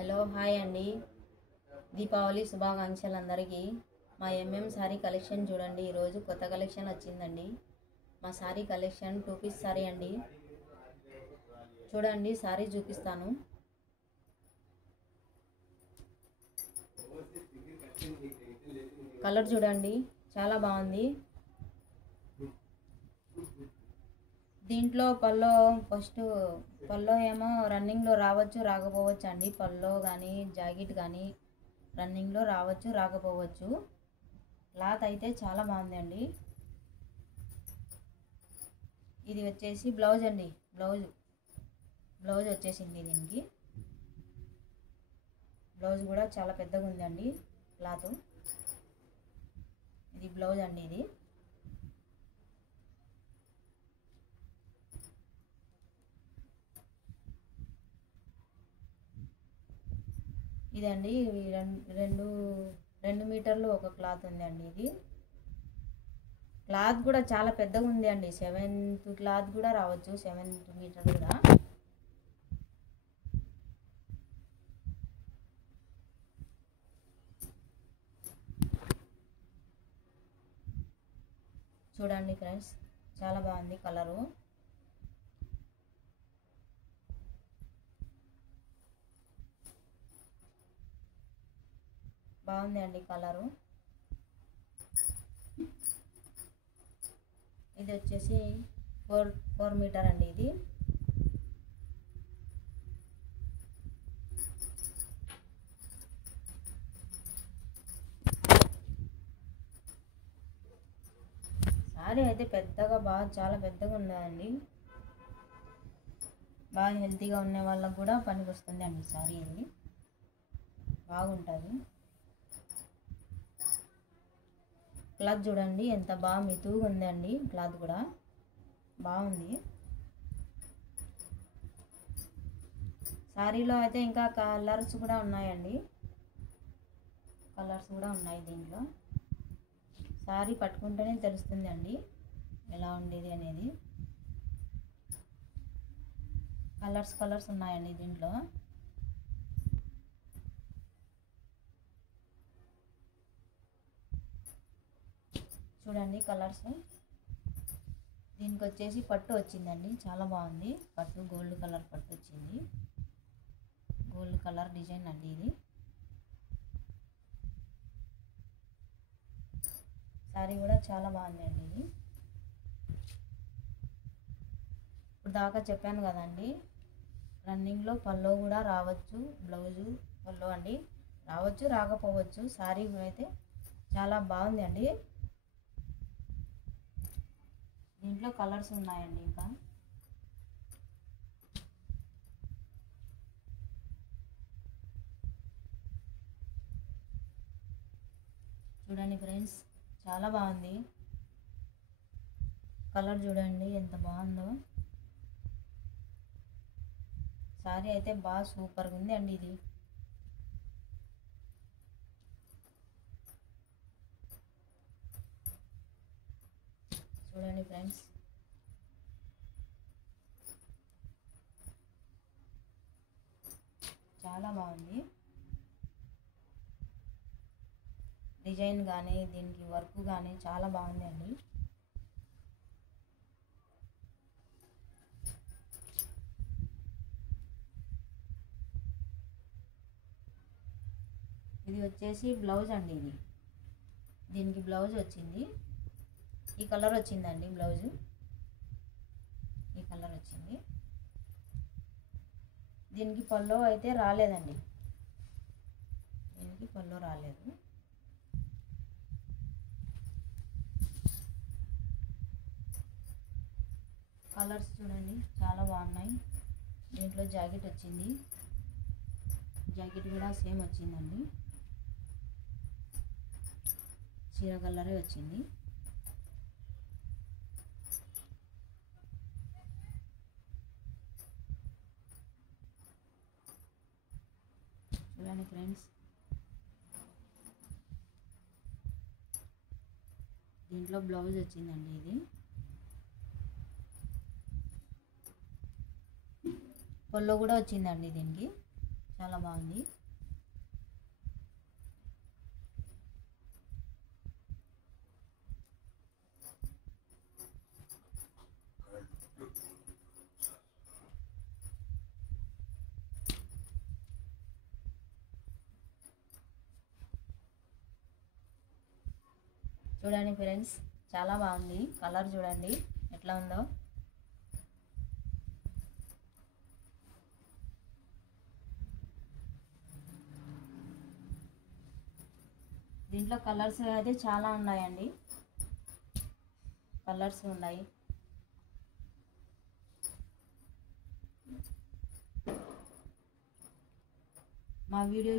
Hello hi అండి. దీపావళి శుభాకాంక్షలు అందరికీ. మా సారీ కలెక్షన్ చూడండి. ఈరోజు కొత్త కలెక్షన్ వచ్చిందండి. మా సారీ కలెక్షన్ 2 పీస్ సారీ అండి. చూడండి, సారీ చూపిస్తాను. కలర్ చూడండి, చాలా బాగుంది. దీంట్లో పల్లో ఏమో రన్నింగ్లో రావచ్చు రాకపోవచ్చు అండి. పల్లో కానీ జాకెట్ కానీ రన్నింగ్లో రావచ్చు రాకపోవచ్చు. క్లాత్ అయితే చాలా బాగుంది అండి. ఇది వచ్చేసి బ్లౌజ్ అండి. బ్లౌజ్ వచ్చేసింది. దీనికి బ్లౌజ్ కూడా చాలా పెద్దగా ఉందండి. క్లాత్ ఇది బ్లౌజ్ అండి. ఇదండి 2 మీటర్లు ఒక క్లాత్ ఉంది అండి. ఇది క్లాత్ కూడా చాలా పెద్దగా ఉంది అండి. 7th క్లాత్ కూడా రావచ్చు, 7th మీటర్ కూడా. చూడండి ఫ్రెండ్స్, చాలా బాగుంది కలరు. బాగుంది అండి కలరు. ఇది వచ్చేసి 4 మీటర్ అండి. ఇది సారీ అయితే చాలా పెద్దగా ఉందండి. బాగా హెల్తీగా ఉన్న వాళ్ళకు కూడా పనికి వస్తుంది అండి. సారీ ఇది బాగుంటుంది. క్లాత్ చూడండి ఎంత బాగా మితుగా ఉందండి. క్లాత్ కూడా బాగుంది. సారీలో అయితే ఇంకా కలర్స్ కూడా ఉన్నాయండి. దీంట్లో సారీ పట్టుకుంటేనే తెలుస్తుంది అండి ఎలా ఉండేది అనేది. కలర్స్ ఉన్నాయండి దీంట్లో. చూడండి కలర్స్. దీనికి వచ్చేసి పట్టు వచ్చిందండి. చాలా బాగుంది పట్టు. గోల్డ్ కలర్ పట్టు వచ్చింది. గోల్డ్ కలర్ డిజైన్ అండి ఇది. సారీ కూడా చాలా బాగుంది అండి. ఇది ఇప్పుడు దాకా చెప్పాను కదండి, రన్నింగ్లో పల్లో కూడా రావచ్చు, బ్లౌజు పల్లో అండి రావచ్చు రాకపోవచ్చు. సారీ అయితే చాలా బాగుంది అండి. దీంట్లో కలర్స్ ఉన్నాయండి. ఇంకా చూడండి ఫ్రెండ్స్, చాలా బాగుంది కలర్. చూడండి ఎంత బాగుందో. సారీ అయితే బాగా సూపర్గా ఉంది అండి. ఇది చూడండి ఫ్రెండ్స్, చాలా బాగుంది. డిజైన్ కానీ దీనికి వర్క్ కానీ చాలా బాగుంది అండి. ఇది వచ్చేసి బ్లౌజ్ అండి. దీనికి బ్లౌజ్ వచ్చింది. ఈ కలర్ వచ్చిందండి బ్లౌజు. ఈ కలర్ వచ్చింది. దీనికి పల్లో అయితే రాలేదండి. దీనికి పల్లో రాలేదు. కలర్స్ చూడండి చాలా బాగున్నాయి. దీంట్లో జాకెట్ వచ్చింది. జాకెట్ కూడా సేమ్ వచ్చిందండి. చీర కలరే వచ్చింది. చూడండి ఫ్రెండ్స్, దీంట్లో బ్లౌజ్ వచ్చిందండి. ఇది పళ్ళు కూడా వచ్చిందండి దీనికి. చాలా బాగుంది. చూడండి ఫ్రెండ్స్, చాలా బాగుంది. కలర్ చూడండి ఎట్లా ఉందో. దీంట్లో కలర్స్ అయితే చాలా ఉన్నాయండి, కలర్స్ ఉన్నాయి. మా వీడియో